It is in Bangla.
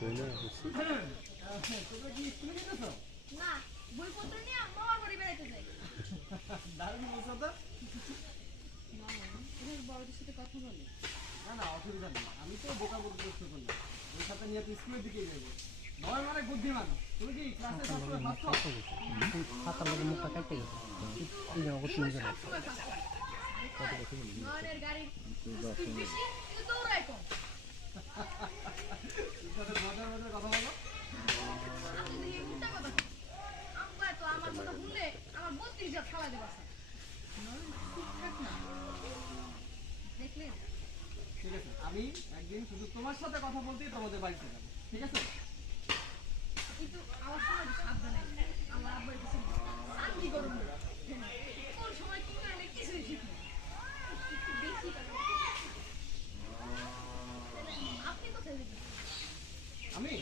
তোমরা কি স্কুলে যেতেছো? না, বইপত্র নিয়ে মামার বাড়ি বেড়াইতে যাই। দারুণ বলছো তো। এবার বড়দের সাথে কথা বলে। না না, অসুবিধা নেই, আমি তো বোকা বুদ্ধি প্রশ্ন করলাম। ওই সাথে নিয়ে তো স্কুলের দিকেই যাবো। নয় মানে বুদ্ধিমান। তুমি কি ক্লাসে সবসময় ফার্স্ট হও? খাতার মধ্যে মুখটা কাটতে গেছে এই জন্য ওকে তুই চিনতে না সবসময় ফার্স্ট হস। নয়নের গাড়ির স্পিড বেশি, কিন্তু দৌড়ায় কম। তোর সাথে মজার মজার কথা বলো। আপনি দেখি উল্টা কথা কন। আব্বা তো আমার কথা শুনলে আমার 32 জাত ফালা দেবা স্যার। নয়ন ঠিকঠাক না। দেখলেন? ঠিক আছে, আমি একদিন শুধু তোমার সাথে কথা বলতেই তোমাদের বাড়িতে যাবো, ঠিক আছে? কিন্তু আমার সময় সাবধানে। আমার আব্বার কিছু শান্তি করুন না। কোন সময় কি করলে কিছুই ঠিক নেই। একটু বেশি কথা বলে। আপনি কোথায় যেতেছেন? আমি